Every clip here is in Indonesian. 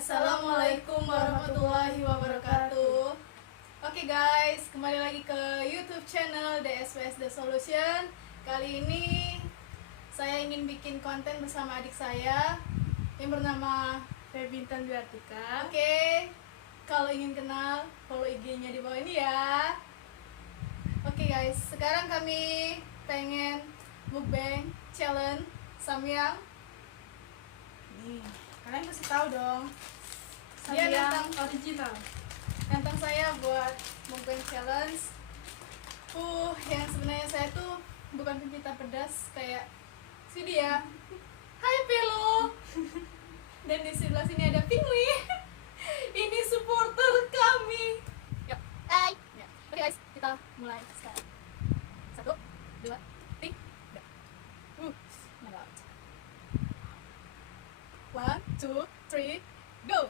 Assalamualaikum warahmatullahi wabarakatuh. Oke guys, kembali lagi ke YouTube channel DSWS The Solution. Kali ini saya ingin bikin konten bersama adik saya yang bernama Febintan Biartika. Oke, kalau ingin kenal, follow IG-nya di bawah ini ya. Oke guys, sekarang kami pengen mukbang challenge Samyang. Nih, kalian mesti tahu dong. Dia Samyang nantang original. saya buat mukbang challenge. Yang sebenarnya saya tuh bukan pencinta pedas kayak si dia. Hai Pelo. Dan di sebelah sini ada Pingwi. Ini supporter kami. Yuk, hai. Ya. Oke guys, kita mulai sekarang. 1, 2, 3. Mantap. 1, 2, 3, go.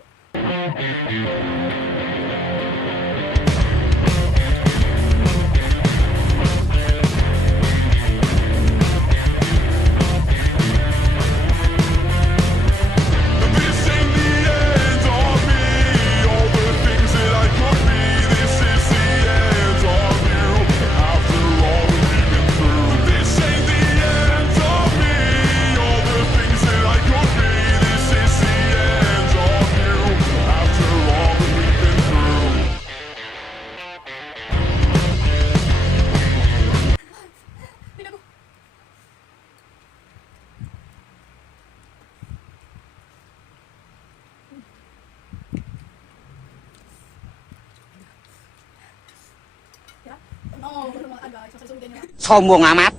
Sombong amat.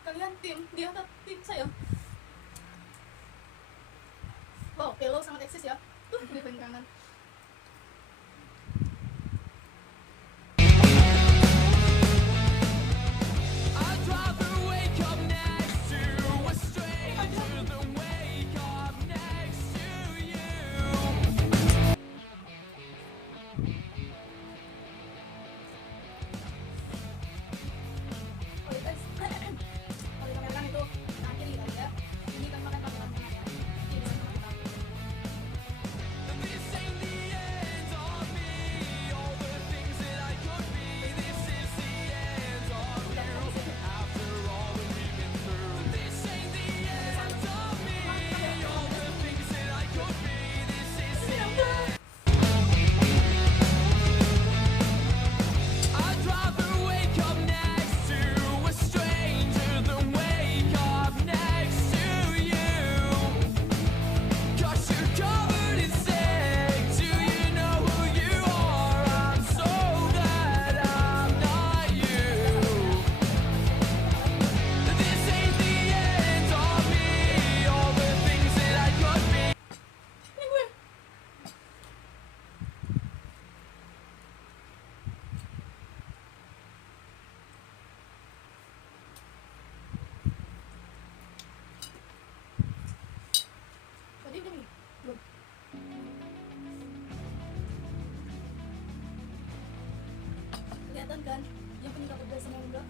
Kalian dia atau tim saya? Wow, Pelo sangat eksis ya. Di paling kanan. Kelihatan kan yang penyuka pedas sama enggak?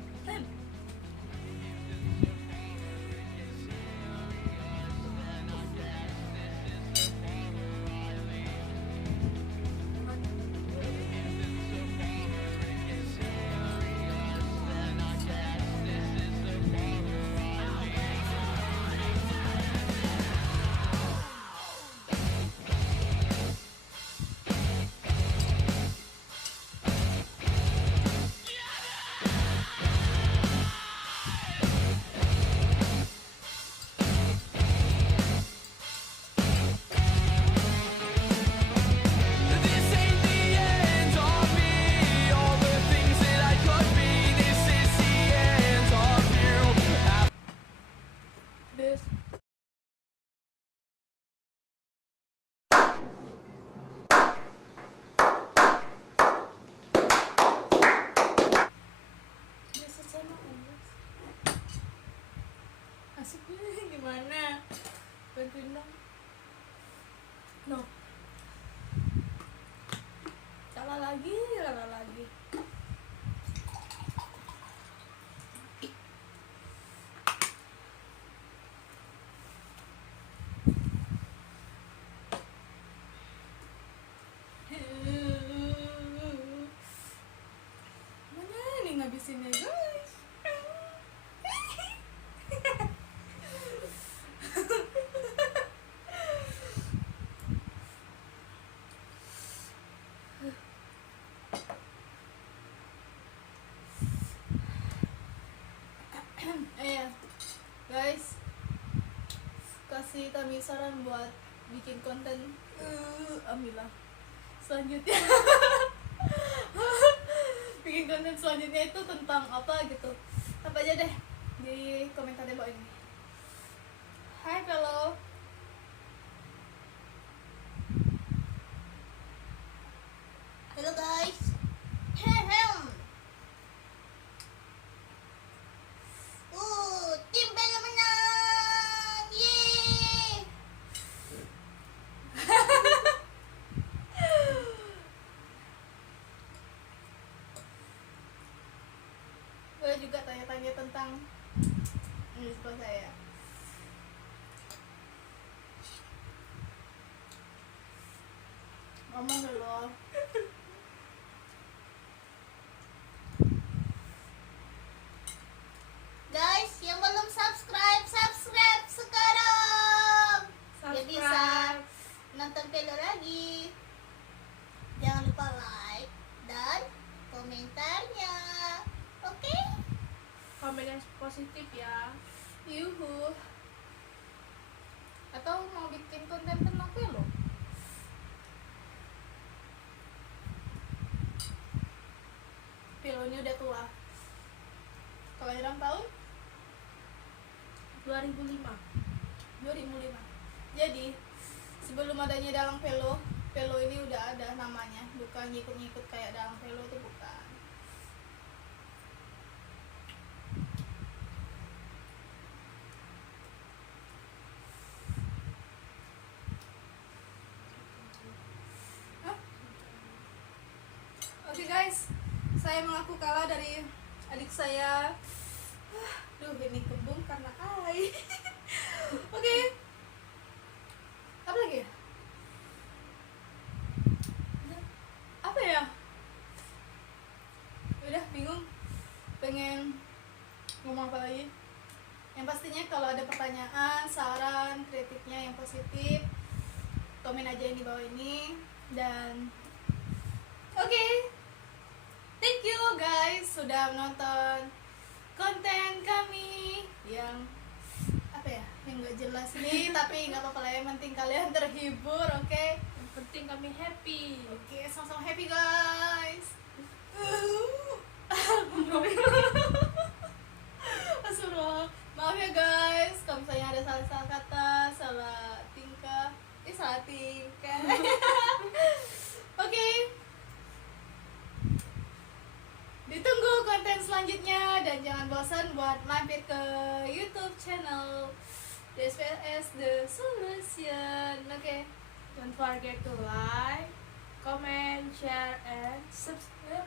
Asupnya gimana? Bantuin dong. No. Salah lagi. Iya guys, kasih kami saran buat bikin konten ambillah selanjutnya. Bikin konten selanjutnya itu tentang apa gitu, apa aja deh di komentar di bawah ini. Hai Velo. Halo guys. Hehem. Tim Bella menang. Yeay. Boleh juga tanya-tanya tentang ini sebelah saya. Ngomong dulu. Guys, yang belum subscribe sekarang. Biar bisa nonton video lagi. Jangan lupa like dan komentarnya. Oke? Komen yang positif ya. Yuhu. Atau mau bikin konten tentang Velo? Velo ini udah tua. Kalau Hiram tahun 2005. 2005. Jadi sebelum adanya dalang Velo, Velo ini udah ada namanya, bukan ngikut-ngikut kayak dalang Velo itu bukan. Hah? Oke guys, saya mengaku kalah dari adik saya. Duh, ini kembung karena ai. Oke. Apa lagi ya? Apa ya? Udah bingung. Pengen ngomong apa lagi? Yang pastinya kalau ada pertanyaan, saran, kritiknya yang positif, komen aja yang di bawah ini. Dan oke. Thank you guys sudah menonton konten kami yang apa ya, yang nggak jelas nih, tapi nggak apa-apa lah, yang penting kalian terhibur. Oke. Yang penting kami happy. Oke, sama-sama happy guys. Astagfirullah. Maaf ya guys kalau misalnya ada salah-salah kata, salah tingkah, salah tingkah. Oke. Ditunggu konten selanjutnya dan jangan bosan buat mampir ke YouTube channel DSPS The Solution. Oke. Don't forget to like, comment, share, and subscribe.